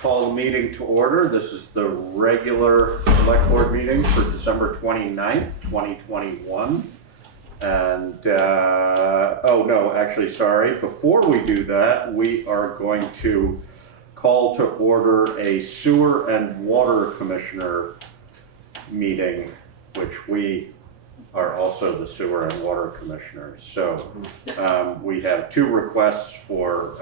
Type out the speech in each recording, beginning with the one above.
call the meeting to order. This is the regular select board meeting for December 29th, 2021. And, oh no, actually, sorry. Before we do that, we are going to call to order a sewer and water commissioner meeting, which we are also the sewer and water commissioners. So we have two requests for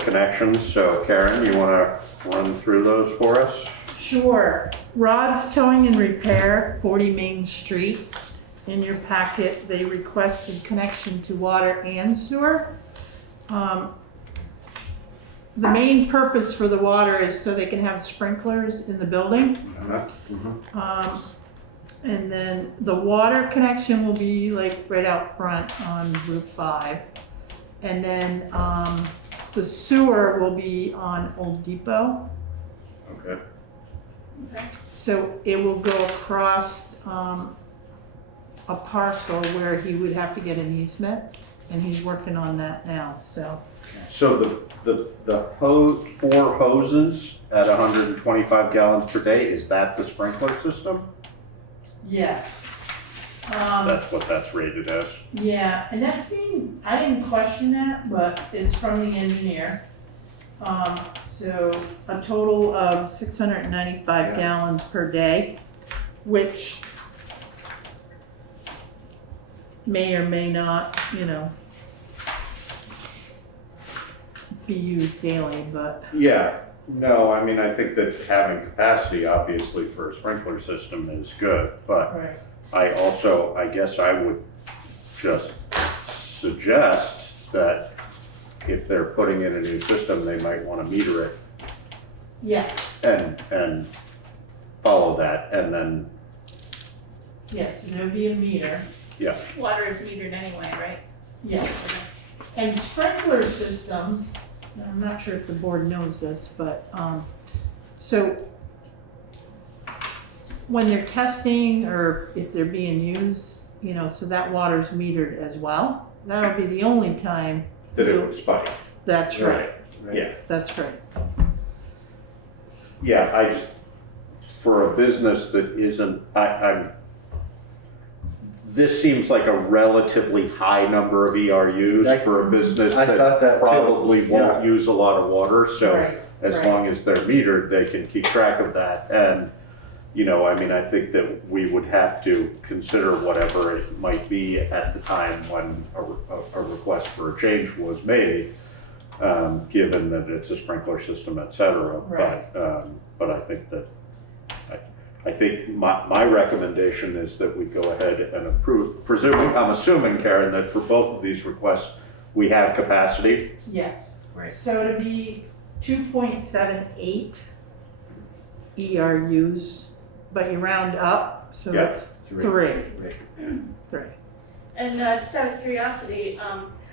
connections. So Karen, you want to run through those for us? Sure. Rods Towing and Repair, 40 Main Street. In your packet, they requested connection to water and sewer. The main purpose for the water is so they can have sprinklers in the building. And then the water connection will be like right out front on Route 5. And then the sewer will be on Old Depot. Okay. So it will go across a parcel where he would have to get an easement, and he's working on that now, so. So the four hoses at 125 gallons per day, is that the sprinkler system? Yes. That's what that's rated as? Yeah, and that seemed, I didn't question that, but it's from the engineer. So a total of 695 gallons per day, which may or may not, be used daily, but. Yeah, no, I mean, I think that having capacity, obviously, for a sprinkler system is good, but Right. I guess I would just suggest that if they're putting in a new system, they might want to meter it Yes, and follow that, and then, yes, so there'll be a meter, yeah. Water is metered anyway, right? yes. And sprinkler systems, I'm not sure if the board knows this, but, so when they're testing or if they're being used, so that water's metered as well. That'll be the only time. That it would spike. That's right, Yeah. that's right. Yeah, I just, for a business that isn't, this seems like a relatively high number of ERUs for a business I thought that that too. probably won't Yeah. use a lot of water, so Right, as right. long as they're metered, they can keep track of that. And, I mean, I think that we would have to consider whatever it might be at the time when a request for a change was made, given that it's a sprinkler system, et cetera. Right. But I think that, I think my recommendation is that we go ahead and approve, I'm assuming, Karen, that for both of these requests, we have capacity. Yes. Right. So to be 2.78 ERUs, but you round up, so Yeah. that's three. And just out of curiosity,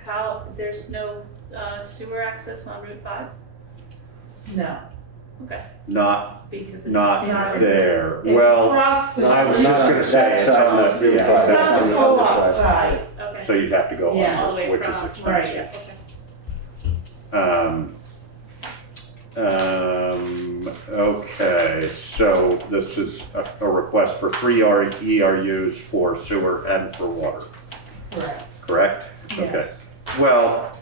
how there's no sewer access on Route 5? No. Okay, Not because it's a Not standard. there. It's Well, across the I was street. just gonna say, it's on the, That's yeah, It's that's on on the the co-op other side. side. Okay. So you'd have to go Yeah. All the way on, which is across. Right, expensive. Okay. Okay, so this is a request for 3 ERUs for sewer and for water, Correct. correct? Okay. Yes. Well,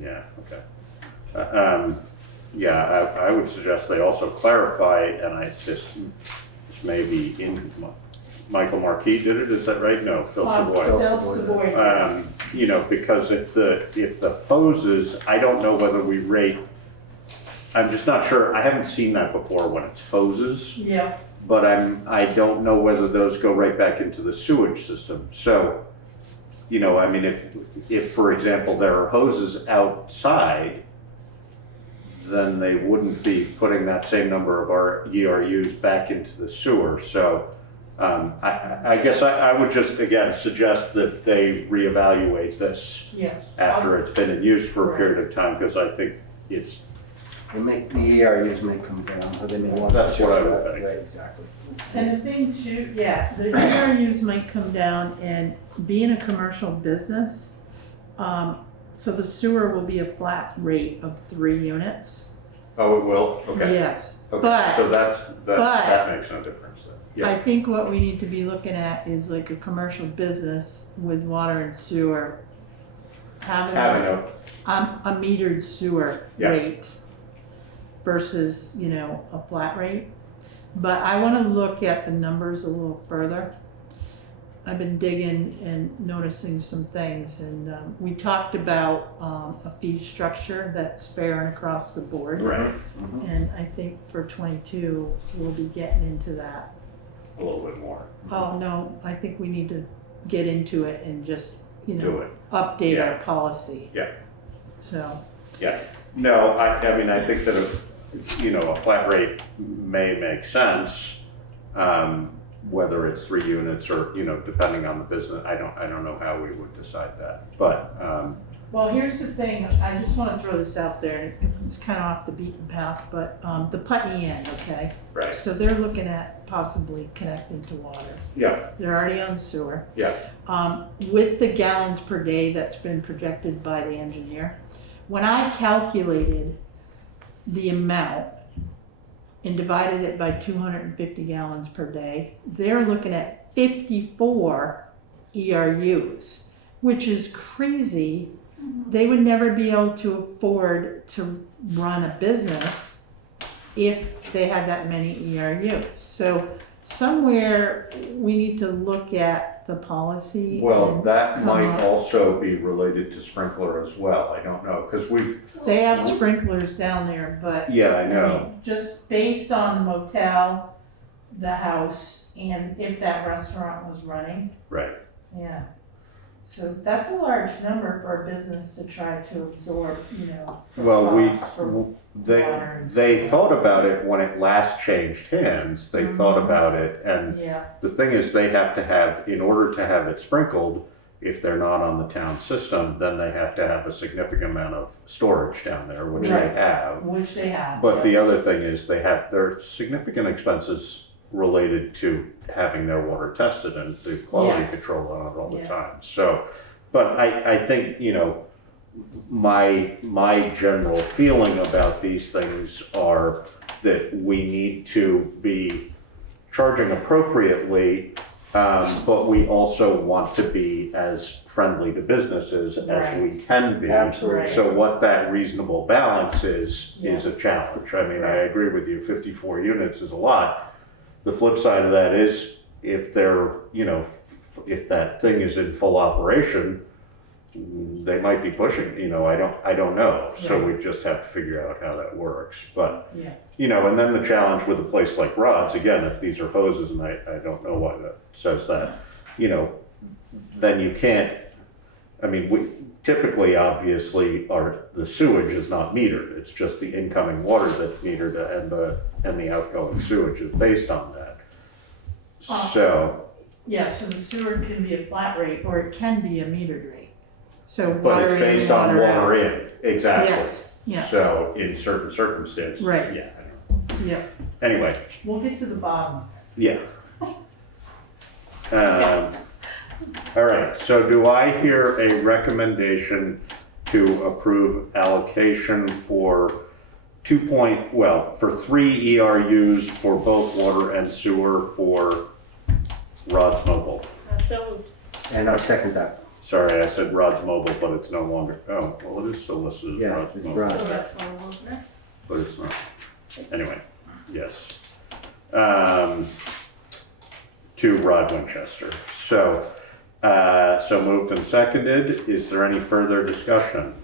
yeah, okay. Yeah, I would suggest they also clarify, and this may be in, Michael Marquis did it, is that right? No, Phil Savoy. Phil Savoy. Because if the hoses, I don't know whether we rate, I'm just not sure, I haven't seen that before when it's hoses, Yeah, but I don't know whether those go right back into the sewage system. So, I mean, if for example, there are hoses outside, then they wouldn't be putting that same number of our ERUs back into the sewer. So I guess I would just, again, suggest that they reevaluate this yeah. after it's been in use for a period of time, because I think it's, The ERUs may come down, but they may want to. That's what I would adjust that. think. Right, exactly. And the thing too, yeah, the ERUs might come down, and being a commercial business, So the sewer will be a flat rate of 3 units. Oh, it will? Okay. Yes, Okay, but so that makes no difference then. I Yeah, think what we need to be looking at is like a commercial business with water and sewer. Having having a metered sewer Yeah. rate versus, a flat rate. But I wanna look at the numbers a little further. I've been digging and noticing some things, and we talked about a fee structure that's fair and across the board. right, And I think for 22, we'll be getting into that. a little bit more. Oh, no, I think we need to get into it and just, Do it. update Yeah. our policy. Yeah. So, No, I mean, I think that, a flat rate may make sense, whether it's 3 units or, depending on the business. I don't know how we would decide that, but, well, here's the thing, I just wanna throw this out there, and it's kinda off the beaten path, but, the Putney end, okay? right, So they're looking at possibly connecting to water. yeah, They're already on sewer. yeah, With the gallons per day that's been projected by the engineer, when I calculated the amount and divided it by 250 gallons per day, they're looking at 54 ERUs, which is crazy. They would never be able to afford to run a business if they had that many ERUs. So somewhere we need to look at the policy. well, and that come might up- also be related to sprinkler as well. I don't know, because They have sprinklers down there, but yeah, I I know, mean, just based on the motel, the house, and if that restaurant was running, right. yeah. So that's a large number for a business to try to absorb, for Well, costs for water they and they stuff. thought about it when it last changed hands. They thought Mhm. about it, and Yeah, the thing is, they have to have, in order to have it sprinkled, if they're not on the town system, then they have to have a significant amount of storage down there, which they Right. have. which they have. But yeah. the other thing is, there are significant expenses related to having their water tested and the quality Yes. control on it all the Yeah. time. So, but I think, my general feeling about these things are that we need to be charging appropriately, but we also want to be as friendly to businesses as we can be. Absolutely. Right. So what that reasonable balance is a challenge. I mean, I Right. agree with you, 54 units is a lot. The flip side of that is if they're, if that thing is in full operation, they might be pushing, I don't know. So Right. we just have to figure out how that works. But, Yeah. and then the challenge with a place like Rod's, again, if these are hoses, and I don't know why that says that, then you can't, I mean, we typically, obviously, the sewage is not metered. It's just the incoming water that's metered, and the outgoing sewage is based on that. So, Yeah, so the sewer can be a flat rate, or it can be a metered rate. So but water it's in, based on water out. water in, exactly. Yes. So in certain circumstances. Right. Yeah, I know. Yeah, Anyway, we'll get to the bottom. yeah. All right, so do I hear a recommendation to approve allocation for for 3 ERUs for both water and sewer for Rod's Mobile? So moved. And I second that. Sorry, I said Rod's Mobile, but it's no longer, oh, well, it is still listed as Yeah, Rod's it's Mobile, Rod. So that's one, wasn't it? but it's not. It's- Anyway, yes. To Rod Winchester. So moved and seconded. Is there any further discussion?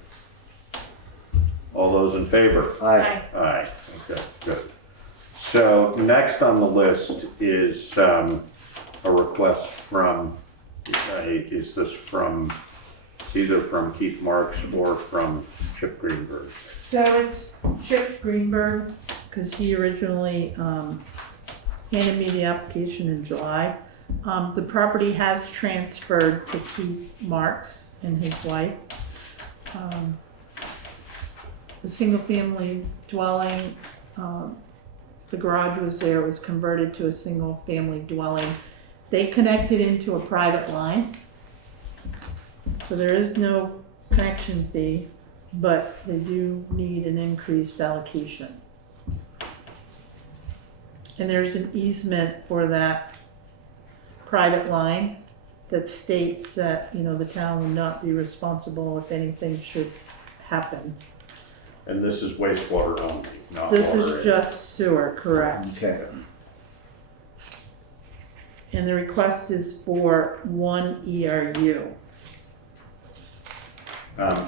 All those in favor? Aye. Aye. Okay, good. So next on the list is a request from, is this from, it's either from Keith Marks or from Chip Greenberg? So it's Chip Greenberg, because he originally handed me the application in July. The property has transferred to Keith Marks and his wife. The single-family dwelling, the garage was there, was converted to a single-family dwelling. They connected into a private line. So there is no connection fee, but they do need an increased allocation. And there's an easement for that private line that states that, you know, the town will not be responsible if anything should happen. And this is wastewater only, not This water. is just sewer, correct? Okay. And the request is for 1 ERU. I'm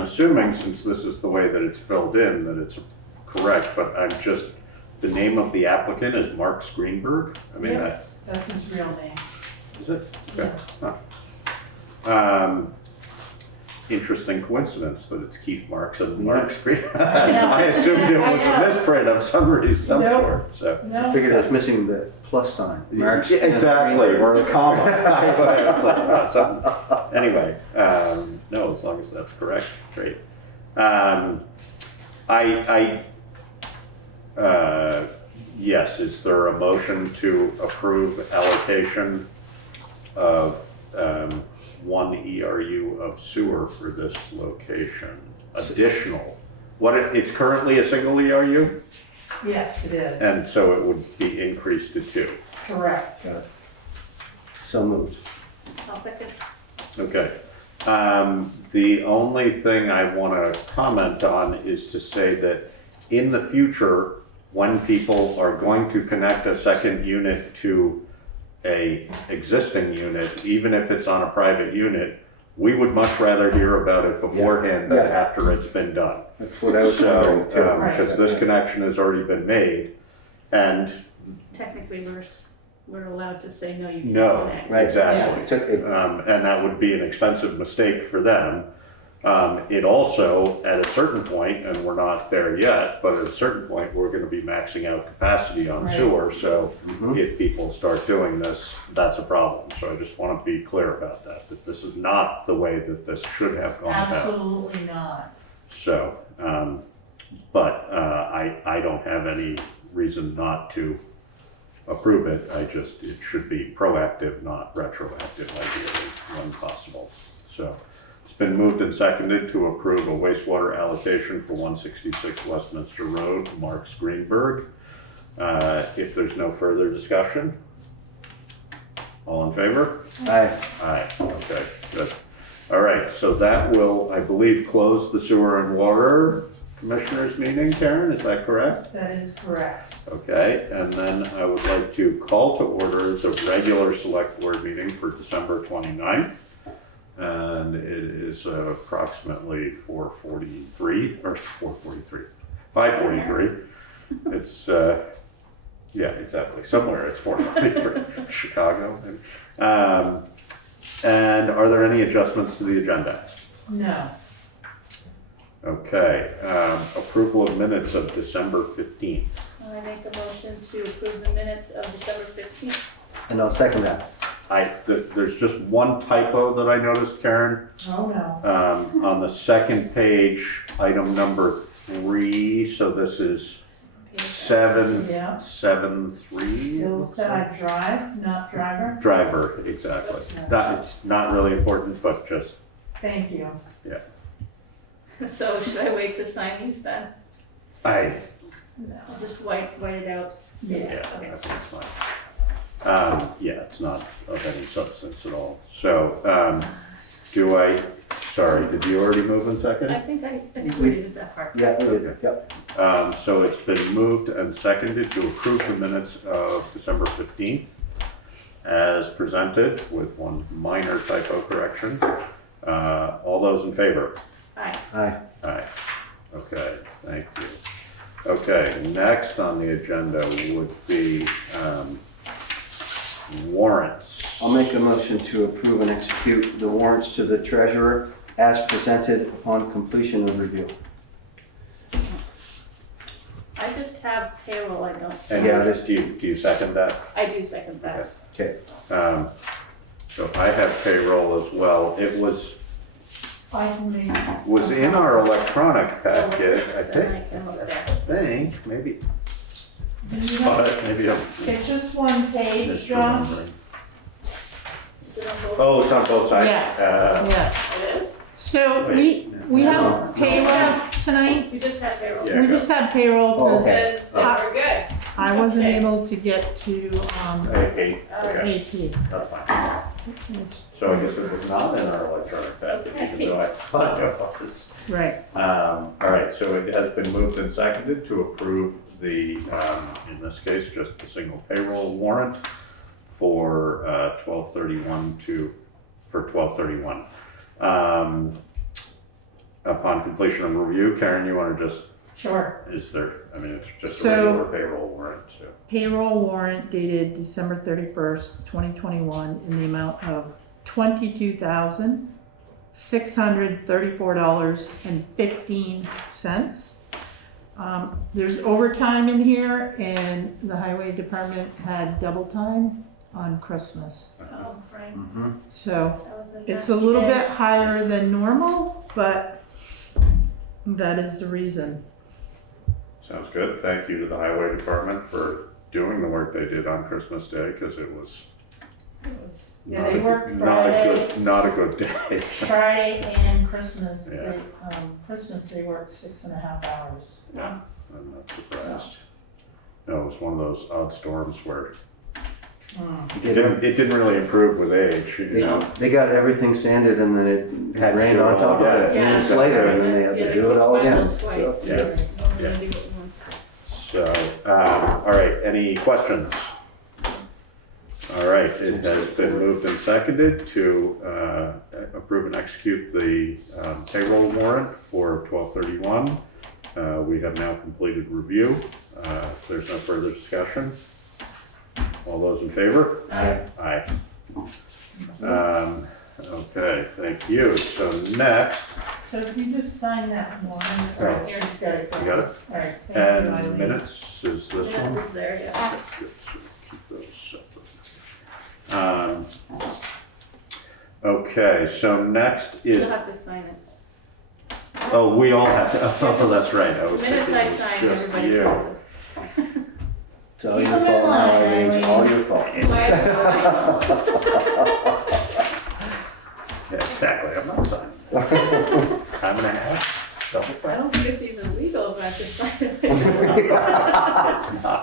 assuming, since this is the way that it's filled in, that it's correct, but the name of the applicant is Mark Greenberg? I mean, Yeah. That's his real name. is it? Okay. Yes. Huh. Interesting coincidence that it's Keith Marks and Mark Greenberg. I know. I assumed it was I a know. misprint of some Nope. sort, so. No, Figured I was missing the plus sign. Mark's- Yeah, exactly, or a comma. It's like, something. Anyway, no, as long as that's correct, great. Yes, is there a motion to approve allocation of 1 ERU of sewer for this location? Additional, it's currently a single ERU, yes, it is, and so it would be increased to 2. correct. Got it. So moved. I'll second. Okay. The only thing I want to comment on is to say that in the future, when people are going to connect a second unit to a existing unit, even if it's on a private unit, we would much rather hear about it beforehand than Yeah. after it's been done. That's what I was So, wondering too. because this connection has already been made, and Technically, we're allowed to say, no, you can't no, connect. Right. exactly. So it- And that would be an expensive mistake for them. It also, at a certain point, and we're not there yet, but at a certain point, we're gonna be maxing out capacity on Right. sewer, so Mhm. if people start doing this, that's a problem. So I just wanna be clear about that this is not the way that this should have gone about. Absolutely not. So, but I don't have any reason not to approve it. It should be proactive, not retroactive, ideally, when possible. So, it's been moved and seconded to approve a wastewater allocation for 166 Westminster Road, Marks Greenberg. If there's no further discussion, all in favor? Aye. Aye, okay, good. All right, so that will, I believe, close the sewer and water commissioners meeting, Karen, is that correct? That is correct. Okay, and then I would like to call to order the regular select board meeting for December 29th. And it is approximately 4:43, or 4:43, 5:43. It's, yeah, exactly, somewhere it's 4:43, Chicago. And are there any adjustments to the agenda? No, Okay, approval of minutes of December 15th. I make a motion to approve the minutes of December 15th. And I'll second that. There's just one typo that I noticed, Karen. oh no. On the second page, item number 3, so this is Yeah. 773. Hillside Drive, not driver? Driver, exactly. Oops. It's not really important, but just, Thank you. So should I wait to sign these then? No, I'll just white it out. Yeah. yeah, I Okay. think it's fine. Yeah, it's not of any substance at all. So, sorry, did you already move in second? I think we did that part. Yeah, we did. Okay. Yep. So it's been moved and seconded to approve the minutes of December 15th as presented with one minor typo correction. All those in favor? Aye. Aye. Aye. Okay, thank you. Okay, next on the agenda would be warrants. I'll make a motion to approve and execute the warrants to the treasurer as presented upon completion of review. I just have payroll, I don't. And Yeah, do you second that? I do second that. Okay. So I have payroll as well. It was I can make. in our electronic Oh, was packet, it? I Then think. I can look Maybe, It's maybe I'm just one page, Josh. misremembering. Is it on both Oh, it's on both sides? Yes. Yeah. It is? So Wait. we No. have payroll tonight. You just have payroll. Yeah. We just had payroll Oh, because okay. Then we're good. I wasn't Okay. able to get to Okay, okay, AP. that's fine. So I guess it was not in our electronic package, even though I thought it was. Right. All right, so it has been moved and seconded to approve the, in this case, just the single payroll warrant for 12/31 for 12/31. Upon completion of review, Karen, you want to just, Sure. is there, I mean, it's just a So- regular payroll warrant, so. Payroll warrant dated December 31st, 2021 in the amount of $22,634.15. There's overtime in here and the highway department had double time on Christmas. Oh, right. Mhm. So That was the it's best a little day. bit higher than normal, but that is the reason. Sounds good. Thank you to the highway department for doing the work they did on Christmas Day, because it was Yeah, not they a worked good- Friday. Not a good day. Friday and Christmas, Yeah. Christmas they worked 6.5 hours. Yeah, I'm not surprised. No, it was one of those odd storms where it didn't really improve with age, you know? They got everything sanded and then it Had to rained do on it top all, of it yeah. minutes later and then they had to do it all again. Twice. So, Yeah. They Yeah. only do it once. So, all right, any questions? All right, it has been moved and seconded to approve and execute the payroll warrant for 12/31. We have now completed review. If there's no further discussion, all those in favor? Aye. Aye. Okay, thank you. So next, So if you just sign that one, it's Right. right here, just got it. you got it? All right, thank you, And Eileen. minutes is this one? Minutes is there, yeah. Good, so keep those separate. Okay, so next is, You'll have to sign it. oh, we all have to, oh, that's right, I was Minutes thinking I it was sign, just everybody you. signs it. It's all your fault now, Eileen. It's all your fault. Why is it all- Yeah, exactly, I'm not signing. Time and a half, double I time. don't think it's even legal if I have to sign it myself. It's not.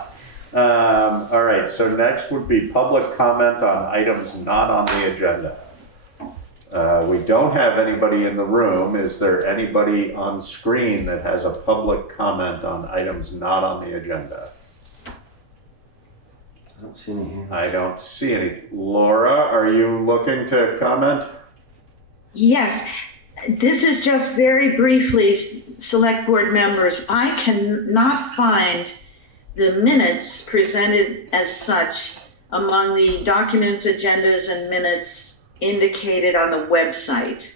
All right, so next would be public comment on items not on the agenda. We don't have anybody in the room. Is there anybody on screen that has a public comment on items not on the agenda? I don't see any hands. I don't see any. Laura, are you looking to comment? Yes, this is just very briefly, select board members. I cannot find the minutes presented as such among the documents, agendas, and minutes indicated on the website.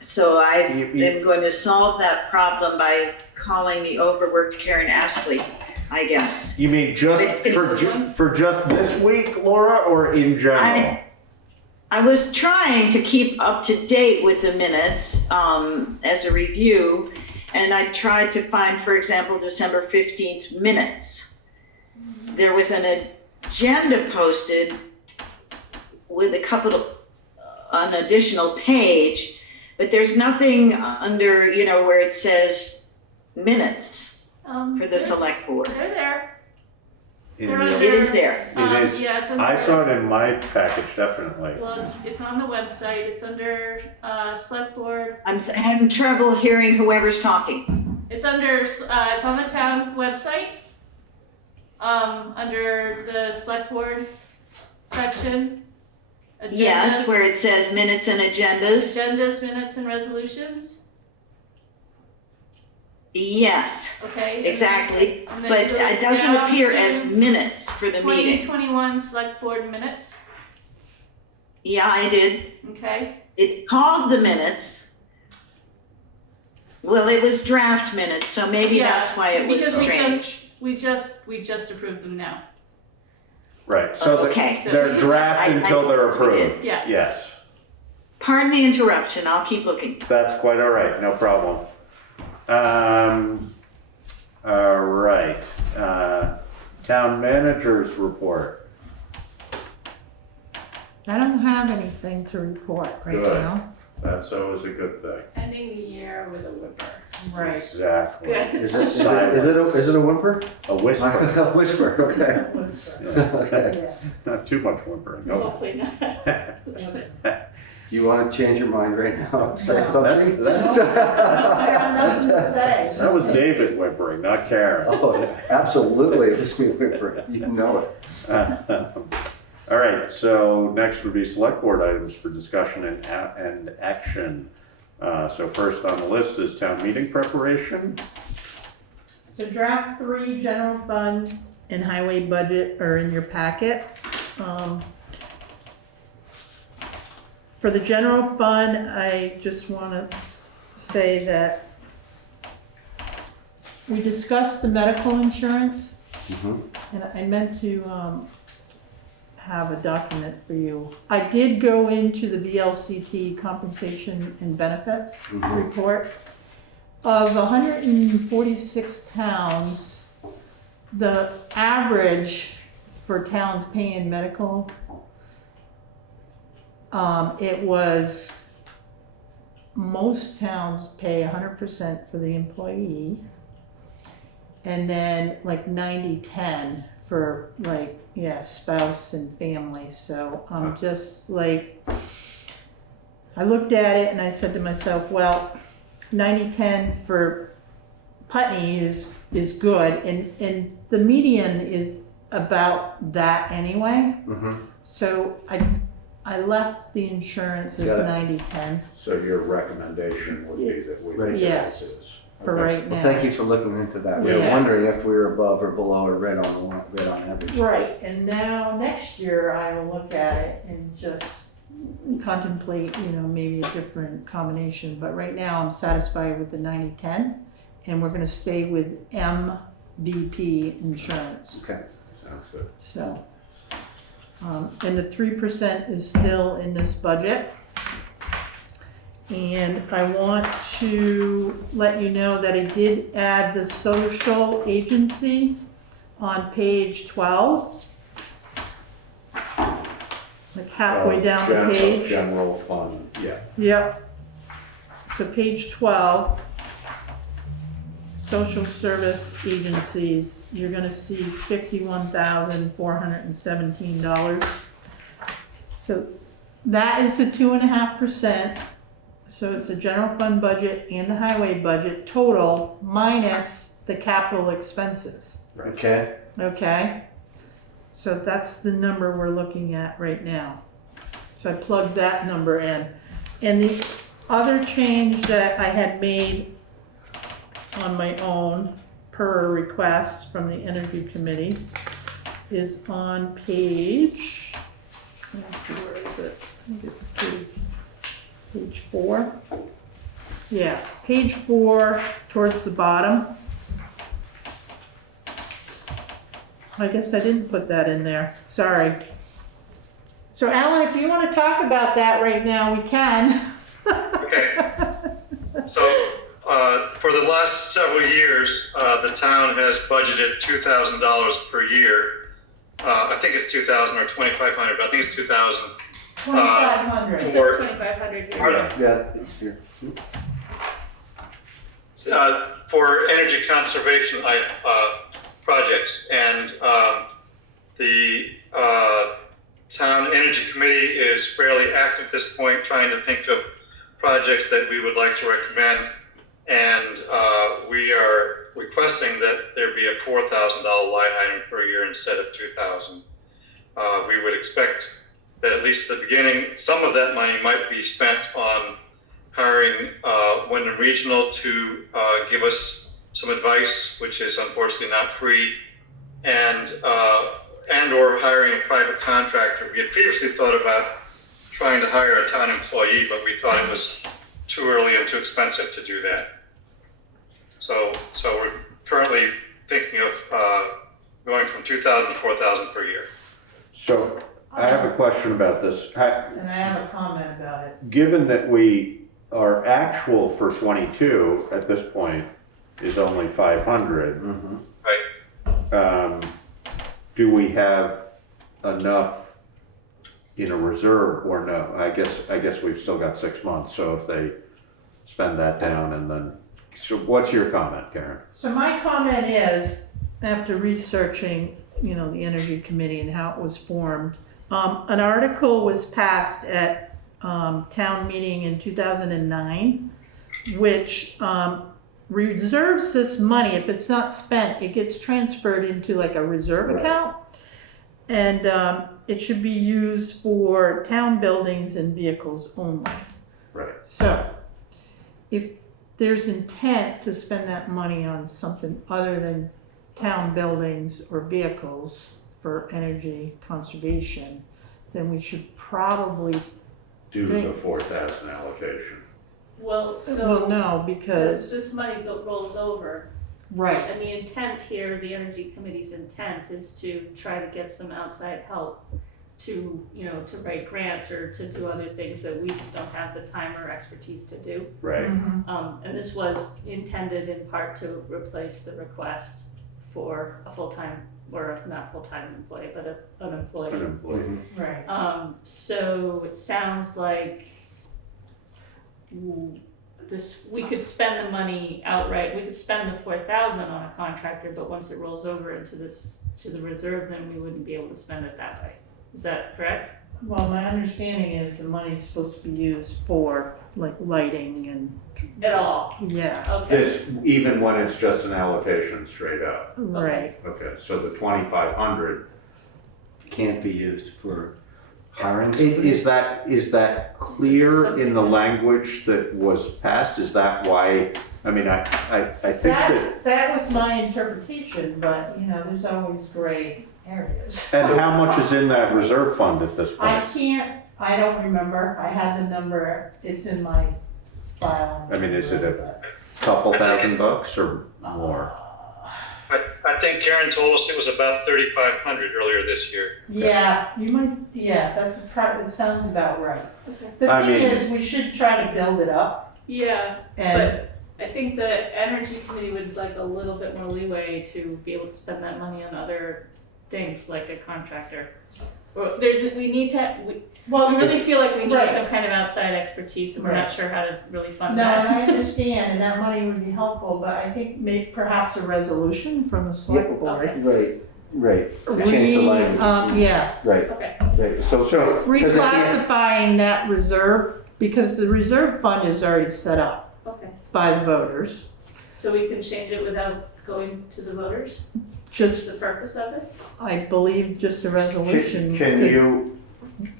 So I am going to solve that problem by calling the overworked Karen Astley, I guess. You mean just for just this week, Laura, or in general? I was trying to keep up to date with the minutes as a review, and I tried to find, for example, December 15th minutes. There was an agenda posted with an additional page, but there's nothing under, where it says minutes for the select board. They're there. In They're the- on It is there. It is. Yeah, it's under. I saw it in my package, definitely. Well, it's on the website, it's under, Selectboard, I'm having trouble hearing whoever's talking. it's under, it's on the town website. Under the Selectboard section. Yes, Agendas- where it says minutes and agendas. Agendas, minutes, and resolutions, Yes, okay? exactly. And then But you go it doesn't down appear to as minutes for the meeting. 2021 Selectboard minutes, Yeah, I did. okay? It's called the minutes. Well, it was draft minutes, so maybe Yeah, that's why it was because strange. we just approved them now. Right, so Okay. they're draft I until they're guess we did. approved. Yeah. Yes, Pardon the interruption, I'll keep looking. that's quite all right, no problem. All right, town managers report. I don't have anything to report right Good. now. That's always a good thing. Ending the year with a whimper. Right. Exactly. Good. Is it a whimper? A whisper. A whisper, okay. Yeah. Okay. Not too much whimpering. No. Hopefully not. You want to change your mind right now and say No. something? I have nothing to say. That was David whimpering, not Karen. Oh, absolutely, it was me whimpering, you know it. All right, so next would be select board items for discussion and action. So first on the list is town meeting preparation. So draft 3 general fund and highway budget are in your packet. For the general fund, I just want to say that we discussed the medical insurance, and I meant to have a document for you. I did go into the VLCT compensation and benefits report. Of 146 towns, the average for towns paying medical, it was, most towns pay 100% for the employee, and then like 90-10 for like, yeah, spouse and family. So I'm just like, I looked at it and I said to myself, well, 90-10 for Putney is good, and the median is about that anyway. So I left the insurance as Got it. 90-10 So your recommendation would be that we Right. leave it as Yes. is. for Okay. right now. Well, thank you for looking into that. We were Yes. wondering if we were above or below or right on average. Right, and now next year I will look at it and just contemplate, maybe a different combination. But right now I'm satisfied with the 90-10, and we're gonna stay with MVP insurance. Okay. Sounds good. So, and the 3% is still in this budget. And I want to let you know that I did add the social agency on page 12. Like halfway down the page. General fund, yeah. Yep. So page 12, social service agencies, you're gonna see $51,417. So that is the 2.5%. So it's the general fund budget and the highway budget total minus the capital expenses, Okay. okay? So that's the number we're looking at right now. So I plugged that number in. And the other change that I had made on my own per request from the Energy Committee is on page, let me see, where is it? I think it's page 4. Yeah, page 4 towards the bottom. I guess I didn't put that in there, sorry. So Alan, if you want to talk about that right now, we can. Okay. So, for the last several years, the town has budgeted $2,000 per year. I think it's 2,000 or 2,500, but I think it's 2,000. 2,500. It says Or- 2,500 here. Pardon? Yeah, it's here. For energy conservation projects, and the town energy committee is fairly active at this point, trying to think of projects that we would like to recommend, and we are requesting that there be a $4,000 line item per year instead of 2,000. We would expect that at least at the beginning, some of that money might be spent on hiring Wyndham Regional to give us some advice, which is unfortunately not free, and or hiring a private contractor. We had previously thought about trying to hire a town employee, but we thought it was too early and too expensive to do that. So we're currently thinking of going from 2,000 to 4,000 per year. So I have a question about this. And I have a comment about it. Given that our actual for 22 at this point is only 500, Right. do we have enough in a reserve or no? I guess we've still got 6 months, so if they spend that down and then, so what's your comment, Karen? So my comment is, after researching, the Energy Committee and how it was formed, an article was passed at town meeting in 2009, which reserves this money. If it's not spent, it gets transferred into like a reserve Right. account. And it should be used for town buildings and vehicles only. Right. So, if there's intent to spend that money on something other than town buildings or vehicles for energy conservation, then we should probably, Do the Thanks. 4,000 allocation. Well, so. well, no, As because, this money rolls over, right, and the intent here, the Energy Committee's intent is to try to get some outside help to, to write grants or to do other things that we just don't have the time or expertise to do. Right. Mhm. And this was intended in part to replace the request for a full-time, or a not full-time employee, but an employee. An employee. right. So it sounds like we could spend the money outright, we could spend the 4,000 on a contractor, but once it rolls over into to the reserve, then we wouldn't be able to spend it that way. Is that correct? Well, my understanding is the money's supposed to be used for like lighting and, At all? yeah, Okay. This, even when it's just an allocation straight up. right. Okay, so the 2,500, Can't be used for hiring somebody? is that clear in the language that was passed? Is that why, I mean, I think that, That was my interpretation, but, there's always gray areas. and how much is in that reserve fund at this point? I don't remember, I had the number, it's in my file. I mean, is it a couple $1,000 or more? I think Karen told us it was about 3,500 earlier this year. Yeah, it sounds about right. Okay. The I thing mean- is, we should try to build it up, Yeah, and, I think the Energy Committee would like a little bit more leeway to be able to spend that money on other things, like a contractor. Or we well, really feel like we need Right. some kind of outside expertise, and we're not Right. sure how to really fund no, and I that. understand, and that money would be helpful, but I think perhaps a resolution from the select board. Okay. Right. Change the language. Yeah, Right, Okay, right. So, 'cause at the end- reclassifying that reserve, because the reserve fund is already set up okay. by the voters. So we can change it without going to the voters? Just, Just the purpose of it? I believe, just a resolution.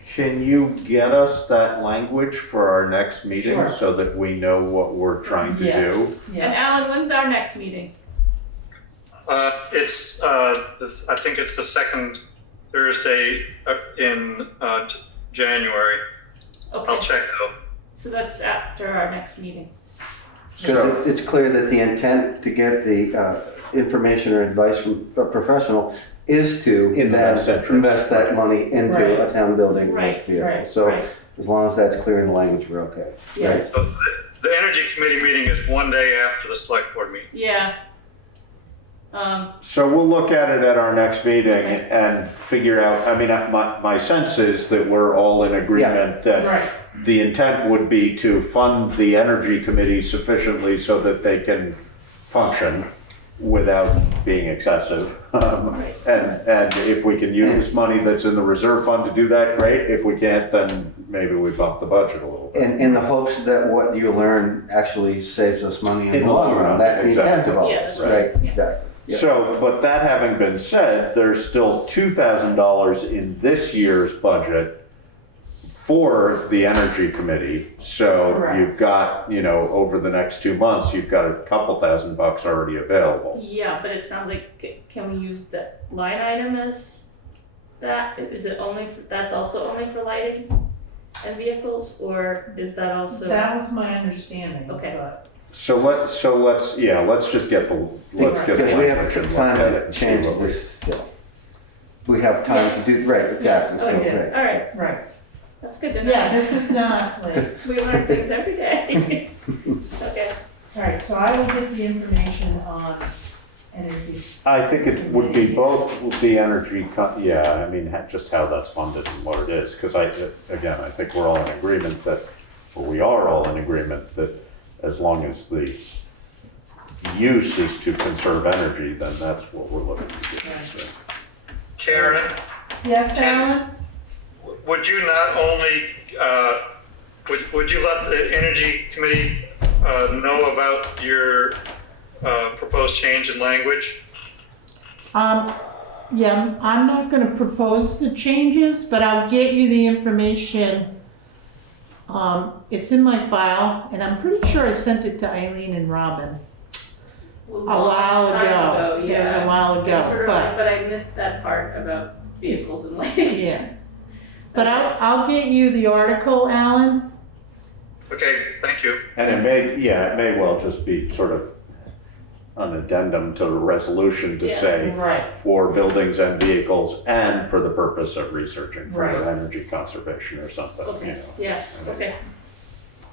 Can you get us that language for our next meeting Sure. so that we know what we're trying to do? Yes, And yeah, Alan, when's our next meeting? I think it's the second Thursday in January. I'll Okay, check though. so that's after our next meeting. Because it's clear that the intent to get the information or advice from a professional is to In the then best interest. invest that money Right. into a town building or Right, vehicle. right, So right. as long as that's clear in the language, we're okay. Yeah. Right? So the Energy Committee meeting is one day after the Select Board meeting. Yeah. So we'll look at it at our next meeting Okay. and figure out, I mean, my sense is that we're all in agreement that right, the intent would be to fund the Energy Committee sufficiently so that they can function without being excessive. Right. And if we can use money that's in the reserve fund to do that, great. If we can't, then maybe we bump the budget a little bit. And in the hopes that what you learn actually saves us money in the long run. That's the intent of all Yeah, this, that's right? right. Yeah. Exactly. Yeah. So, but that having been said, there's still $2,000 in this year's budget for the Energy Committee. So Correct. you've got, over the next 2 months, you've got a couple $1,000 already available. Yeah, but it sounds like, can we use that line item as that? Is it that's also only for lighting and vehicles, or is that also? that was my understanding, Okay. but, So let's just get the, Because we language have and look time at it to and see change what we- this still. We have time Yes. to do, right, exactly. Yes, So, okay. right. All right, right. that's good to know. Yeah, this is not like, We learn things every day. Okay, all right, so I will get the information on energy. I think it would be both the energy, yeah, I mean, just how that's funded and what it is. Because again, I think we're all in agreement that, or we are all in agreement that as long as the use is to conserve energy, then that's what we're looking to do. So. Karen, Yes, Alan? would you not only, would you let the Energy Committee know about your proposed change in language? Yeah, I'm not gonna propose the changes, but I'll get you the information. It's in my file, and I'm pretty sure I sent it to Eileen and Robin a while ago. Yeah, It was a while It's sort ago, of like, but I missed that part about vehicles and lighting. yeah. But I'll get you the article, Alan. Okay, thank you. And it may well just be sort of an addendum to the resolution to Yeah. say Right. for buildings and vehicles and for the purpose of researching further Right. energy conservation or something, you Okay, know. yeah, okay.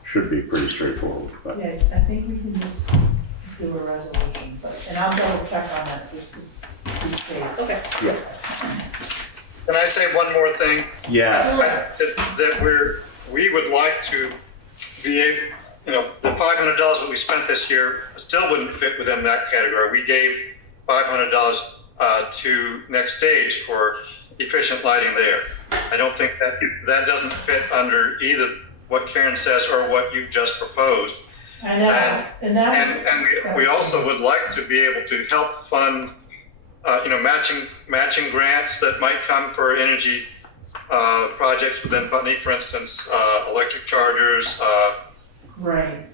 Should be pretty straightforward, but. Yeah, I think we can just do a resolution, and I'll double check on that just to be safe. Okay. Can I say one more thing? Yes. That we would like to be able, you know, the $500 that we spent this year still wouldn't fit within that category. We gave $500 to Next Stage for efficient lighting there. I don't think that doesn't fit under either what Karen says or what you just proposed. I know, and that was. And we also would like to be able to help fund, matching grants that might come for energy projects within Putney, for instance, electric chargers, Right.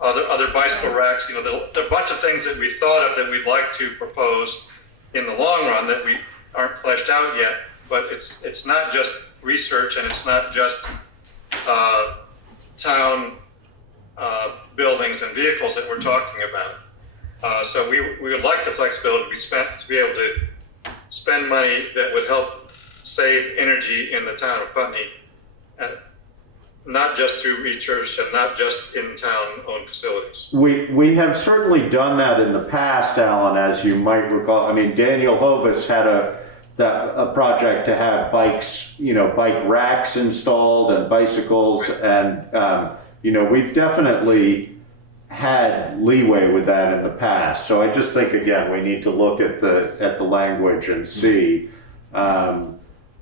other bicycle racks. You know, there are a bunch of things that we thought of that we'd like to propose in the long run that we aren't fleshed out yet. But it's not just research, and it's not just town buildings and vehicles that we're talking about. So we would like the flexibility to be able to spend money that would help save energy in the town of Putney, not just through research and not just in town-owned facilities. We have certainly done that in the past, Alan, as you might recall. I mean, Daniel Hovis had a project to have bikes, bike racks installed and bicycles, and we've definitely had leeway with that in the past. So I just think, again, we need to look at the language and see.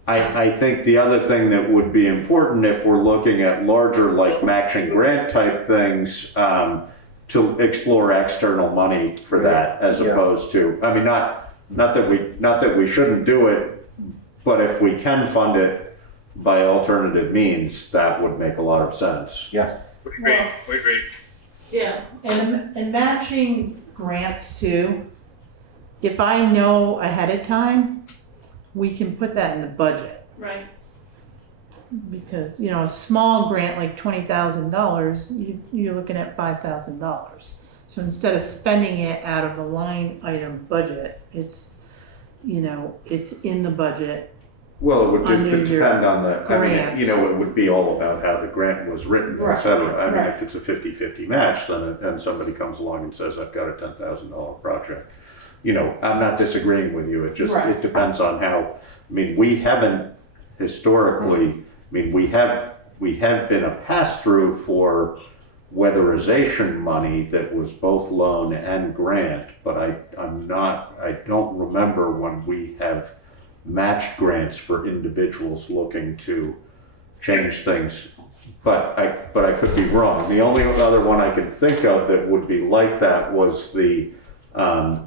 I think the other thing that would be important if we're looking at larger, like matching grant type things, to explore external money for that, as opposed to, I mean, not that we shouldn't do it, but if we can fund it by alternative means, that would make a lot of sense. Yeah. We agree. Yeah, And matching grants too, if I know ahead of time, we can put that in the budget. right. Because, a small grant like $20,000, you're looking at $5,000. So instead of spending it out of the line item budget, it's in the budget. Well, it would Under your depend on grants. it would be all about how the grant was written, Right, et cetera. I mean, right. if it's a 50-50 match, and somebody comes along and says, I've got a $10,000 project, I'm not disagreeing with you. It just, Right. it depends on how, we haven't historically, we have been a pass-through for weatherization money that was both loan and grant, but I don't remember when we have matched grants for individuals looking to change things, but I could be wrong. The only other one I can think of that would be like that was the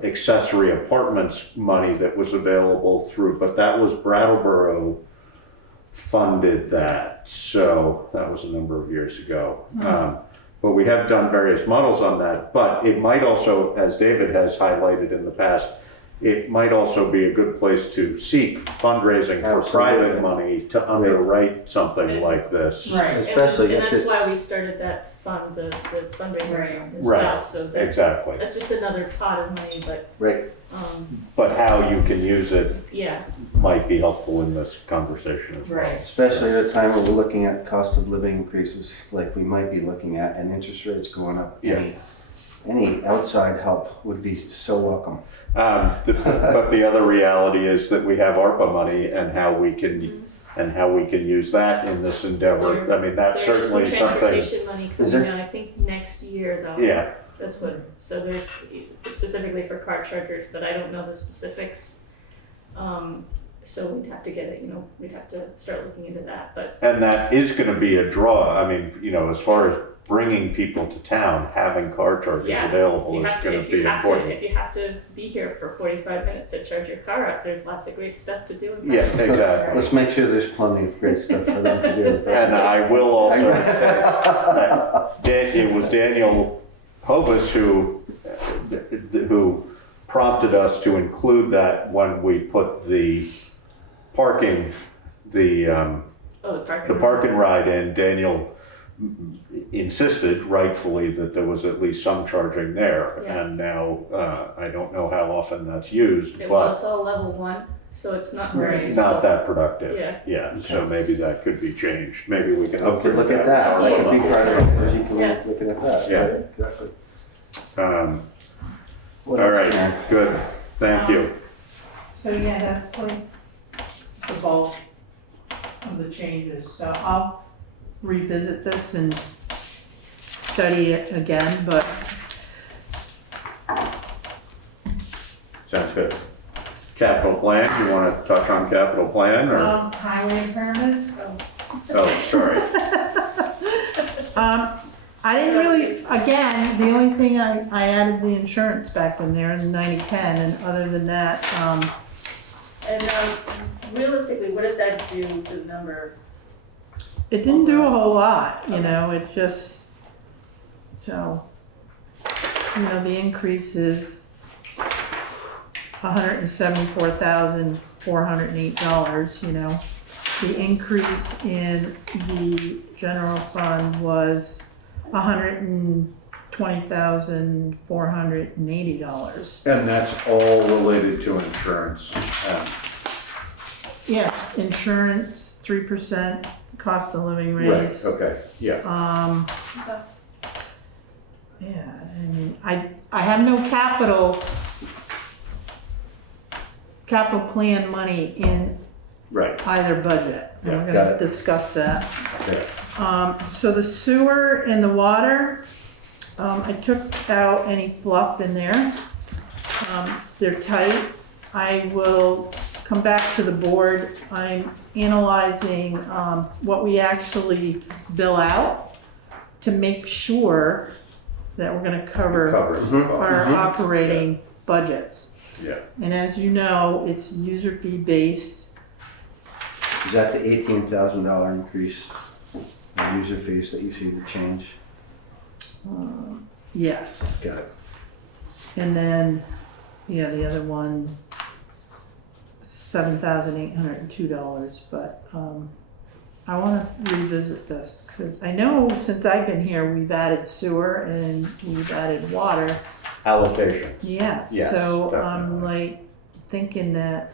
accessory apartments money that was available through, but that was Brattleboro funded that, so that was a number of years ago. But we have done various models on that, but it might also, as David has highlighted in the past, it might also be a good place to seek fundraising for Absolutely. private money to underwrite something like this. Right. Especially And if that's it- why we started that fund, the fundraising round as Right. well, so that's Exactly. just another pot of money, but, Right. But how you can use it yeah, might be helpful in this conversation as well. Right. Especially at a time when we're looking at cost of living increases like we might be looking at, and interest rates going up Yeah. any outside help would be so welcome. But the other reality is that we have ARPA money and how we can use that in this endeavor. I mean, that's There is certainly some something. transportation money Is coming there? down, I think next year though. Yeah, That's what, so there's specifically for car chargers, but I don't know the specifics. So we'd have to get it, we'd have to start looking into that, but and that is going to be a draw. I mean, as far as bringing people to town, having car chargers yeah. available is going to be important. If you have to be here for 45 minutes to charge your car up, there's lots of great stuff to do. in Yeah, that. exactly. Let's make sure there's plenty of great stuff for them to do. And I will also say that it was Daniel Hovis who prompted us to include that when we put the parking, the Oh, the park and ride in. Daniel insisted rightfully that there was at least some charging there. Yeah. And now, I don't know how often that's used, Well, but it's all level 1, so it's not very. not that productive. Yeah. Yeah, so maybe that could be changed. Maybe we can We could look at that, that could be part of it, you can Yeah. look at that. Yeah. Right, exactly. What All else, right, Karen? good, thank you. So yeah, that's like the bulk of the changes, so I'll revisit this and study it again, but Sounds good. Capital plan, you want to touch on capital plan or? highway permit. Oh, sorry. I didn't really, again, the only thing I added the insurance back in there in 90-10, and other than that, And realistically, what did that do to the number? it didn't do a whole lot, it just, so, the increase is $174,408, The increase in the general fund was $120,480. And that's all related to insurance. Yeah, insurance, 3% cost of living raise. Okay, yeah. Yeah, I mean, I have no capital plan money in Right. either budget. And Yeah, we're got gonna it. discuss that. Okay. So the sewer and the water, I took out any fluff in there. They're tight. I will come back to the board. I'm analyzing, what we actually bill out to make sure that we're gonna cover Covers the our cost. operating budgets. Yeah. And as you know, it's user fee based. Is that the $18,000 increase in user fees that you see the change? Yes. Got it. And then, yeah, the other one, $7,802, but, I wanna revisit this, cause I know since I've been here, we've added sewer and we've added water. Allocation. Yes, Yes, so I'm definitely. like thinking that,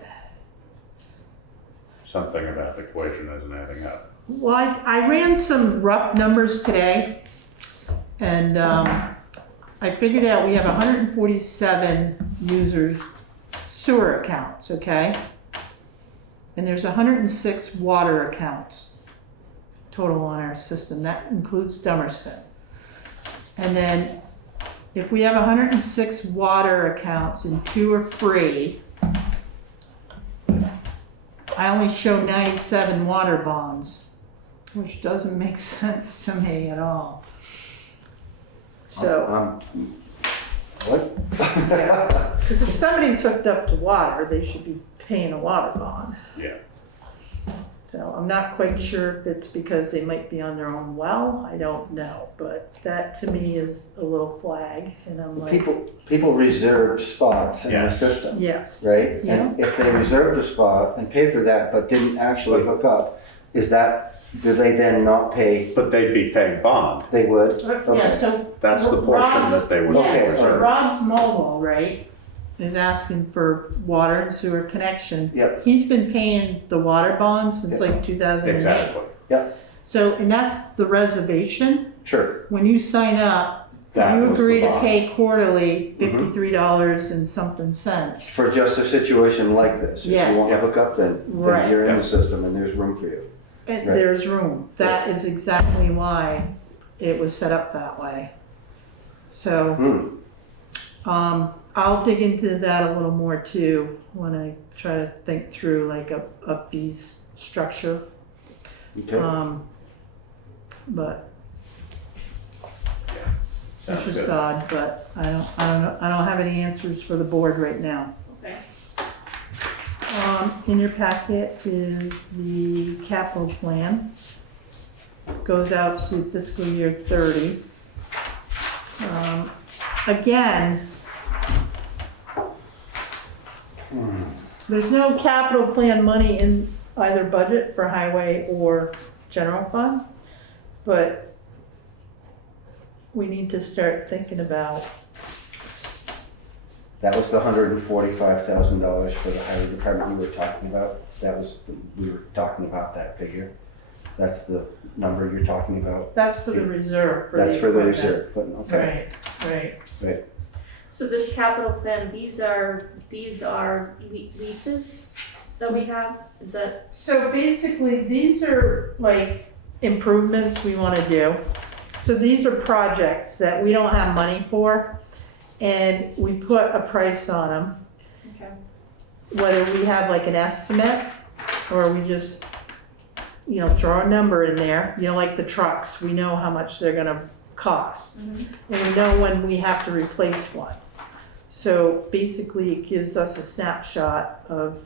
Something about the equation isn't adding up. well, I ran some rough numbers today, and I figured out we have 147 users sewer accounts, okay? And there's 106 water accounts total on our system. That includes Dummerston. And then if we have 106 water accounts and 2 are free, I only show 97 water bonds, which doesn't make sense to me at all. So, What? because if somebody's hooked up to water, they should be paying a water bond. Yeah. So I'm not quite sure if it's because they might be on their own well, I don't know, but that to me is a little flag, and I'm like, People reserve spots in the Yes. system, yes. right? Yeah. And if they reserved a spot and paid for that but didn't actually hook up, do they then not pay? But they'd be paying bond. They would? Yeah, Okay. so. That's the portion Rod's- that they would Yeah, Okay, so reserve. Rod's Mobile, right, is asking for water and sewer connection. Yep. He's been paying the water bond since Yep. like 2008. Exactly. So, and that's the reservation. Sure. When you sign up That You was the agree to bond. pay quarterly Mhm. $53 and something cents. For just a situation like this. If Yeah. you want to hook up, then Right. you're in Yeah. the system and there's room for you. And Right. there's room. That is exactly why it was set up that way. So, Hmm. I'll dig into that a little more too when I try to think through like a fees structure. Okay. But it's Sounds just good. odd, but I don't have any answers for the board right now. Okay. In your packet is the capital plan. Goes out to fiscal year 30. Again, there's no capital plan money in either budget for highway or general fund, but we need to start thinking about, That was the $145,000 for the highway department you were talking about. We were talking about that figure. That's the number you're talking about. that's for the reserve for the That's for the equipment. reserve, but okay. Right. So this capital plan, these are leases that we have, is that, So basically, these are like improvements we wanna do. So these are projects that we don't have money for, and we put a price on them. okay, Whether we have like an estimate, or we just, throw a number in there, like the trucks, we know how much they're gonna cost. And we know when we have to replace one. So basically, it gives us a snapshot of,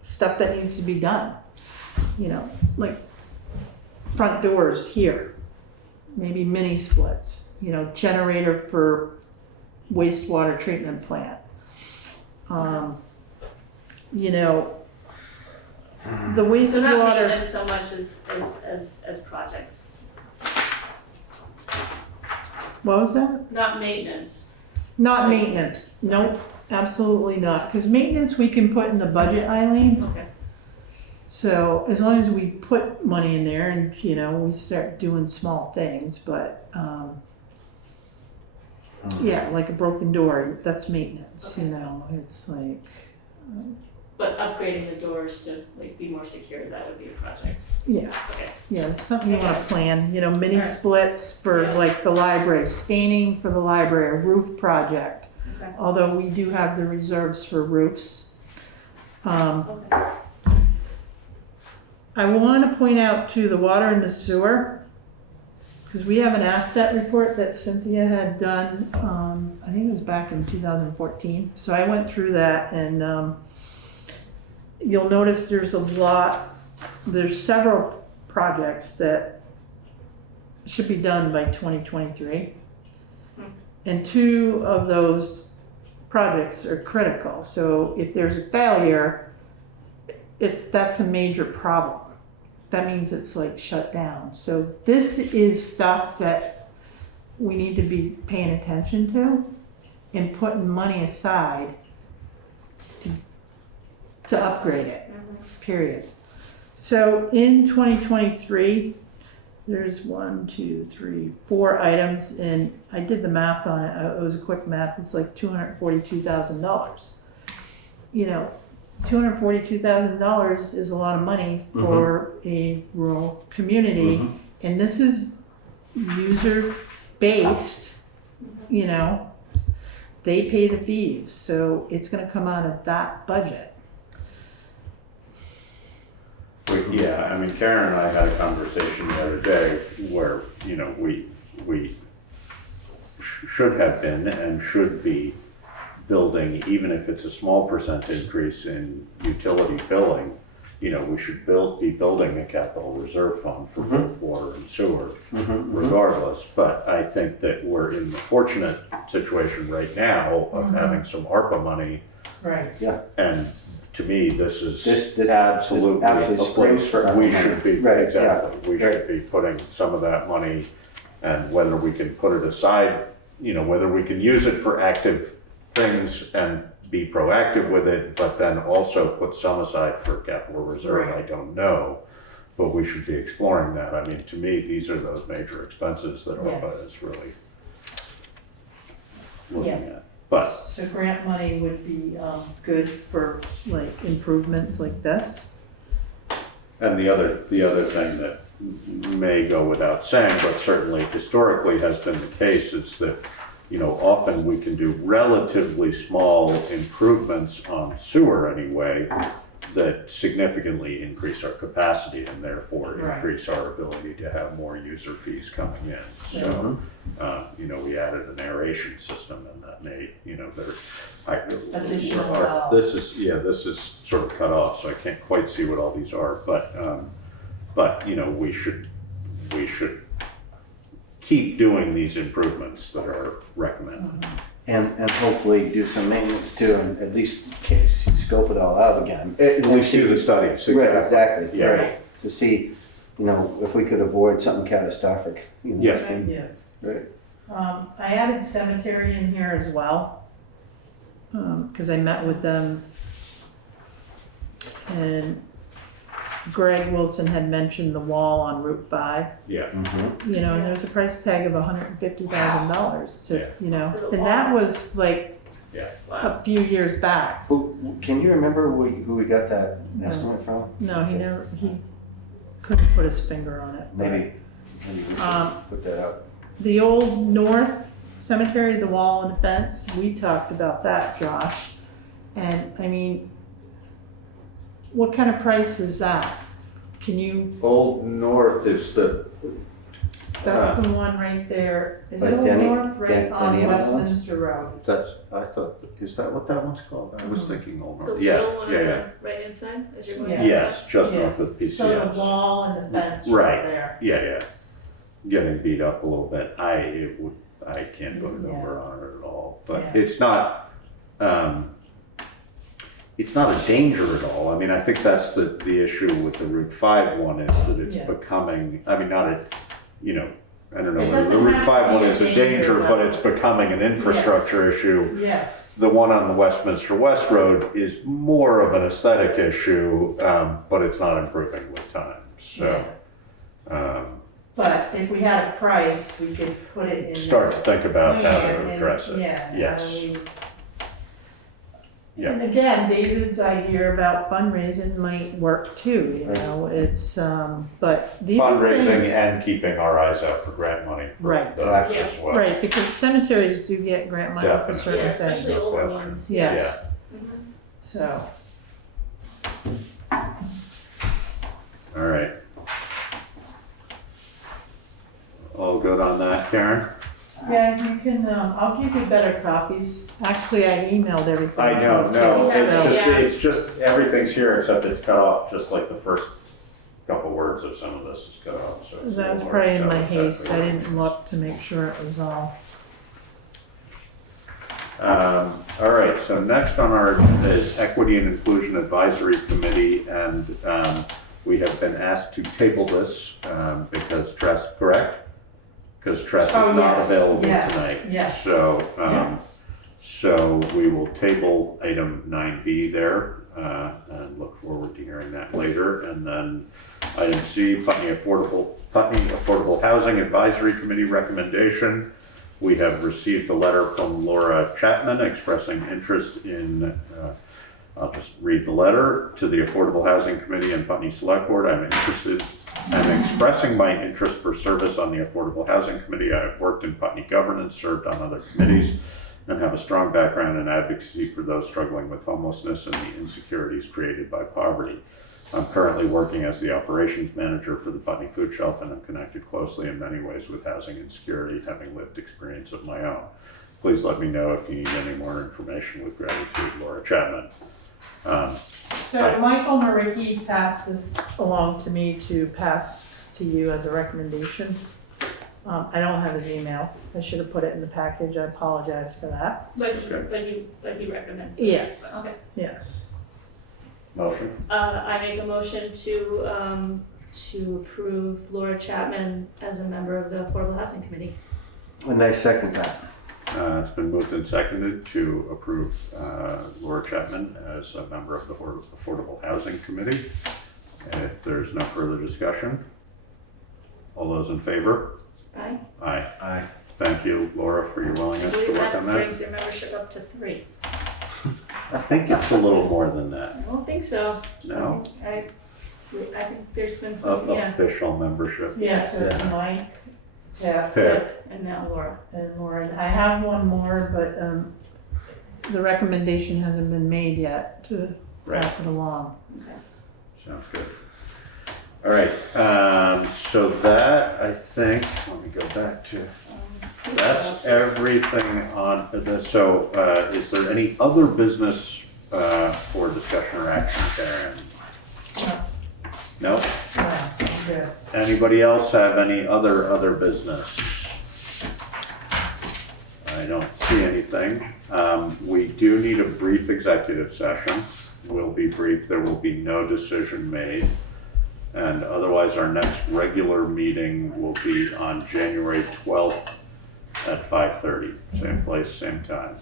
stuff that needs to be done. Like front doors here, maybe mini splits, generator for wastewater treatment plant. The so not wastewater, maintenance so much as projects, what was that? not maintenance. Not maintenance, nope, absolutely not, because maintenance we can put in the budget, Eileen. Okay. So as long as we put money in there and, we start doing small things, but, yeah, like a broken door, that's maintenance, it's like, But upgrading the doors to like be more secure, that would be a project. yeah, Okay. yeah, it's something you wanna plan, mini Alright. splits for Yeah. like the library, staining for the library, a roof project. Okay. Although we do have the reserves for roofs. Okay. I want to point out too, the water and the sewer, because we have an asset report that Cynthia had done, I think it was back in 2014. So I went through that and you'll notice there's several projects that should be done by 2023. And 2 of those projects are critical. So if there's a failure, that's a major problem. That means it's like shut down. So this is stuff that we need to be paying attention to and putting money aside to upgrade it, period. So in 2023, there's 4 items, and I did the math on it. It was a quick math. It's like $242,000. $242,000 is a lot of money for a rural community, and this is user-based. They pay the fees, so it's going to come out of that budget. Yeah, I mean, Karen and I had a conversation the other day where, we should have been and should be building, even if it's a small percent increase in utility billing, we should be building a capital reserve fund for both water and sewer regardless. But I think that we're in the fortunate situation right now of having some ARPA money. Right. And to me, this is Absolutely a place screams for we ARPA should be, money. Right, exactly, we right. should be putting some of that money, and whether we can put it aside, whether we can use it for active things and be proactive with it, but then also put some aside for capital reserve, I don't know. But we should be exploring that. I mean, to me, these are those major expenses that ARPA Yes. is really looking Yeah. at. But, So grant money would be, good for like improvements like this? and the other thing that may go without saying, but certainly historically has been the case, is that, you know, often we can do relatively small improvements on sewer anyway that significantly increase our capacity and therefore Right. increase our ability to have more user fees coming in. So, you know, we added an aeration system and that made, you know, Additional this is sort of cut off, so I can't quite see what all these are, but, you know, we should keep doing these improvements that are recommended. And hopefully do some maintenance too, and at least scope it all out again. We see the studies. Right, exactly, Yeah. right, to see, you know, if we could avoid something catastrophic. You know. Yes. Yeah. Right. I added cemetery in here as well, cause I met with them. And Greg Wilson had mentioned the wall on Route 5, Yeah, Mhm. you know, and there's a price tag of $150,000 to, Yeah. you know, For the and wall. that was like Wow. a few years back. Can you remember who we got that estimate from? No, he couldn't put his finger on it. but- Maybe we should put that up. The old North Cemetery, the wall and the fence, we talked about that, Josh. And I mean, what kind of price is that? Can you, Old North is that's the one right there. Is it Like Old Denny- North, right Denny on Evans? Westminster Road? I thought, is that what that one's called? I was thinking Old The North. little one on Yeah, the right hand side as you're going. Yeah. Yes, just Yeah. north of So the PCS. wall and the fence Right. right there. Yeah. Getting beat up a little bit. I can't put a Yeah. number on it at all, but Yeah. it's not a danger at all. I mean, I think that's the issue with the Route 5 one is that it's Yeah. becoming, I mean, not a, you know, I don't know It whether the doesn't Route have 5 to one be a is a danger, danger, but but- it's becoming an infrastructure issue. Yes, The one on the Westminster West Road is more of an aesthetic issue, but it's not improving with time, so. but if we had a price, we could put it in this Start to think about how plan to and- address it. Yeah. Yes. how we- Yeah. And again, David's idea about fundraising might work too, you know, it's, but these are Fundraising things- and keeping our eyes out for grant money for Right. those Yeah. as well. Right, because cemeteries do get grant money for Definitely. certain Yeah, especially things, older Question. ones. yes, Mhm. so. All right. All good on that, Karen? Yeah, you can, I'll give you better copies, actually, I emailed everything. I know, to you, no, too, so- it's just, everything's here except it's cut off, just like the first couple words of some of this is cut off, so. it's a That was little probably hard in to my tell haste, I exactly didn't look to make sure it was all. All right, so next on our agenda is Equity and Inclusion Advisory Committee, and we have been asked to table this because Tress, correct? Because Tress is Oh, not yes, available yes, tonight. yes. So, Yeah. so we will table item 9B there and look forward to hearing that later. And then item C, Putney Affordable Housing Advisory Committee recommendation. We have received a letter from Laura Chapman expressing interest in, I'll just read the letter. To the Affordable Housing Committee and Putney Selectboard, I'm expressing my interest for service on the Affordable Housing Committee. I have worked in Putney governance, served on other committees, and have a strong background in advocacy for those struggling with homelessness and the insecurities created by poverty. I'm currently working as the operations manager for the Putney Food Shelf, and I'm connected closely in many ways with housing insecurity, having lived experience of my own. Please let me know if you need any more information. With gratitude, Laura Chapman. So Michael Maricki passed this along to me to pass to you as a recommendation. I don't have his email, I should have put it in the package, I apologize for that. But Okay. he recommends this. Yes. Okay. Yes. Motion? I make a motion to approve Laura Chapman as a member of the Affordable Housing Committee. And I second that. It's been moved and seconded to approve Laura Chapman as a member of the Affordable Housing Committee. If there's no further discussion, all those in favor? Aye. Aye. Aye. Thank you, Laura, for your I willingness to believe work that on that. brings your membership up to 3. I think it's a little more than that. I don't think so. No, I think there's been some, of yeah. official membership. Yeah, so Yeah. Mike, Pip, Pip. And now Laura. and Lauren. I have one more, but, the recommendation hasn't been made yet to pass it along. Sounds good. All right, so that, I think, let me go back to, that's everything on this. So, is there any other business, for discussion or action, Karen? No? Yeah, good. Anybody else have any other business? I don't see anything. We do need a brief executive session. We'll be brief, there will be no decision made. And otherwise, our next regular meeting will be on January 12th at 5:30, same place, same time.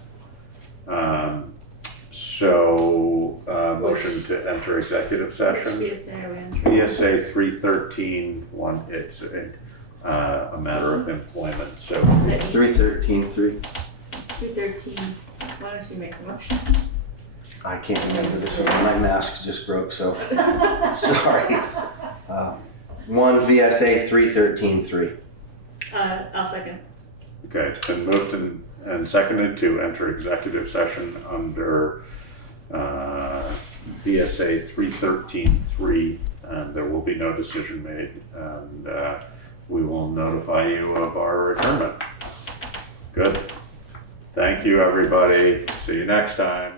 Motion to enter executive session. VSA are we in? VSA 313, it's a matter of employment, so. Is it 313.3. 213? Why don't you make a motion? I can't remember this one. My mask just broke, so sorry. 1 VSA 313.3. I'll second. Okay, it's been moved and seconded to enter executive session under VSA 313.3, and there will be no decision made, and we will notify you of our adjournment. Good. Thank you, everybody. See you next time.